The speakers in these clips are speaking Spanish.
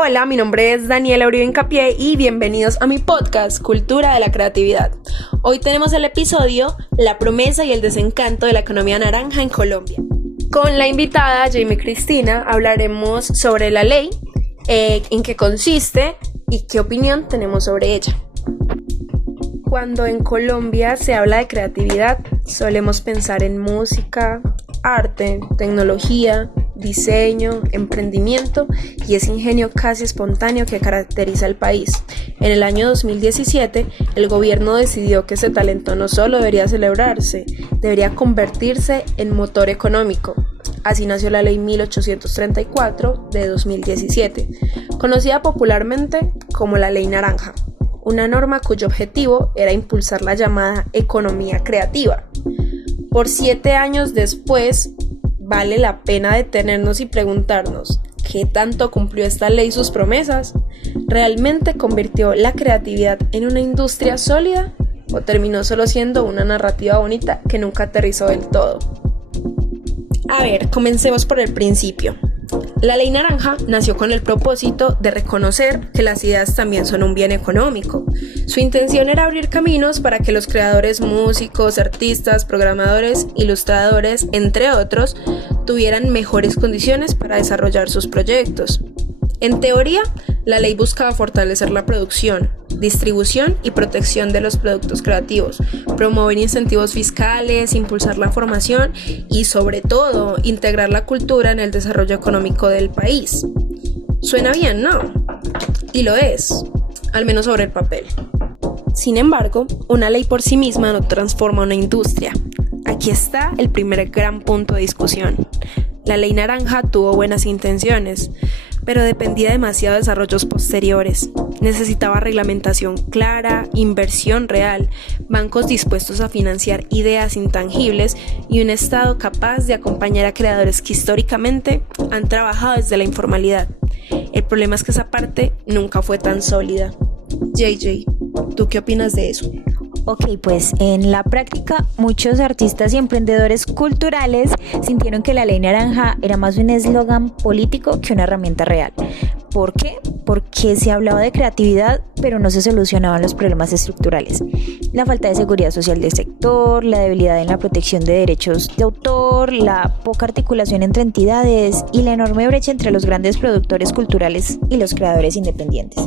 Hola, mi nombre es Daniela Uribe Incapié y bienvenidos a mi podcast Cultura de la Creatividad. Hoy tenemos el episodio La promesa y el desencanto de la economía naranja en Colombia. Con la invitada Jamie Cristina hablaremos sobre la ley, en qué consiste y qué opinión tenemos sobre ella. Cuando en Colombia se habla de creatividad, solemos pensar en música, arte, tecnología, diseño, emprendimiento y ese ingenio casi espontáneo que caracteriza al país. En el año 2017, el gobierno decidió que ese talento no solo debería celebrarse, debería convertirse en motor económico. Así nació la Ley 1834 de 2017, conocida popularmente como la Ley Naranja, una norma cuyo objetivo era impulsar la llamada economía creativa. Por 7 años después, vale la pena detenernos y preguntarnos, ¿qué tanto cumplió esta ley sus promesas? ¿Realmente convirtió la creatividad en una industria sólida? ¿O terminó solo siendo una narrativa bonita que nunca aterrizó del todo? A ver, comencemos por el principio. La Ley Naranja nació con el propósito de reconocer que las ideas también son un bien económico. Su intención era abrir caminos para que los creadores, músicos, artistas, programadores, ilustradores, entre otros, tuvieran mejores condiciones para desarrollar sus proyectos. En teoría, la ley buscaba fortalecer la producción, distribución y protección de los productos creativos, promover incentivos fiscales, impulsar la formación y, sobre todo, integrar la cultura en el desarrollo económico del país. Suena bien, ¿no? Y lo es, al menos sobre el papel. Sin embargo, una ley por sí misma no transforma una industria. Aquí está el primer gran punto de discusión. La Ley Naranja tuvo buenas intenciones, pero dependía demasiado de desarrollos posteriores. Necesitaba reglamentación clara, inversión real, bancos dispuestos a financiar ideas intangibles y un Estado capaz de acompañar a creadores que históricamente han trabajado desde la informalidad. El problema es que esa parte nunca fue tan sólida. JJ, ¿tú qué opinas de eso? Ok, pues en la práctica muchos artistas y emprendedores culturales sintieron que la Ley Naranja era más un eslogan político que una herramienta real. ¿Por qué? Porque se hablaba de creatividad, pero no se solucionaban los problemas estructurales. La falta de seguridad social del sector, la debilidad en la protección de derechos de autor, la poca articulación entre entidades y la enorme brecha entre los grandes productores culturales y los creadores independientes.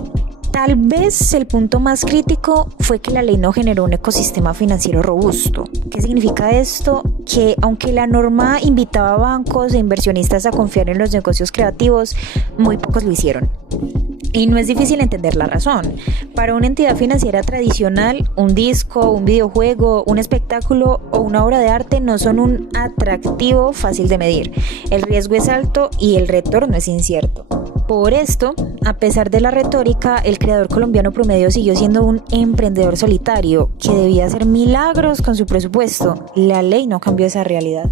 Tal vez el punto más crítico fue que la ley no generó un ecosistema financiero robusto. ¿Qué significa esto? Que aunque la norma invitaba a bancos e inversionistas a confiar en los negocios creativos, muy pocos lo hicieron. Y no es difícil entender la razón. Para una entidad financiera tradicional, un disco, un videojuego, un espectáculo o una obra de arte no son un atractivo fácil de medir. El riesgo es alto y el retorno es incierto. Por esto, a pesar de la retórica, el creador colombiano promedio siguió siendo un emprendedor solitario que debía hacer milagros con su presupuesto. La ley no cambió esa realidad.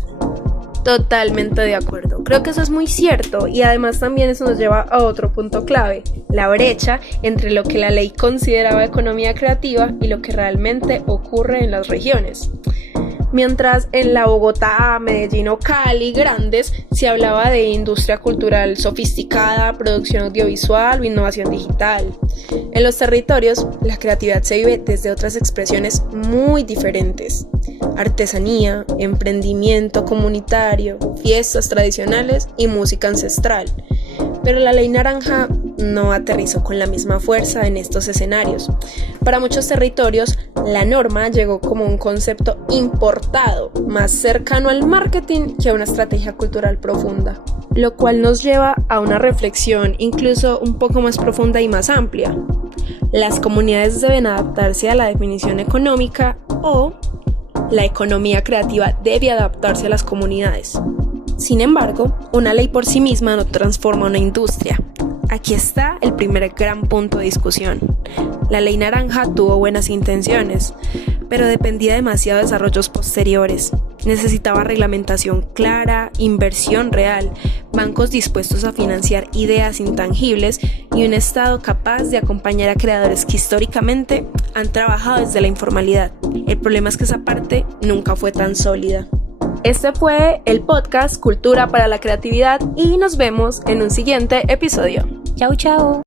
Totalmente de acuerdo. Creo que eso es muy cierto y además también eso nos lleva a otro punto clave, la brecha entre lo que la ley consideraba economía creativa y lo que realmente ocurre en las regiones. Mientras en la Bogotá, Medellín o Cali grandes se hablaba de industria cultural sofisticada, producción audiovisual o innovación digital. En los territorios, la creatividad se vive desde otras expresiones muy diferentes. Artesanía, emprendimiento comunitario, fiestas tradicionales y música ancestral. Pero la Ley Naranja no aterrizó con la misma fuerza en estos escenarios. Para muchos territorios, la norma llegó como un concepto importado, más cercano al marketing que a una estrategia cultural profunda, lo cual nos lleva a una reflexión incluso un poco más profunda y más amplia. ¿Las comunidades deben adaptarse a la definición económica o la economía creativa debe adaptarse a las comunidades? Sin embargo, una ley por sí misma no transforma una industria. Aquí está el primer gran punto de discusión. La Ley Naranja tuvo buenas intenciones, pero dependía demasiado de desarrollos posteriores. Necesitaba reglamentación clara, inversión real, bancos dispuestos a financiar ideas intangibles y un Estado capaz de acompañar a creadores que históricamente han trabajado desde la informalidad. El problema es que esa parte nunca fue tan sólida. Este fue el podcast Cultura para la Creatividad y nos vemos en un siguiente episodio. Chao, chao.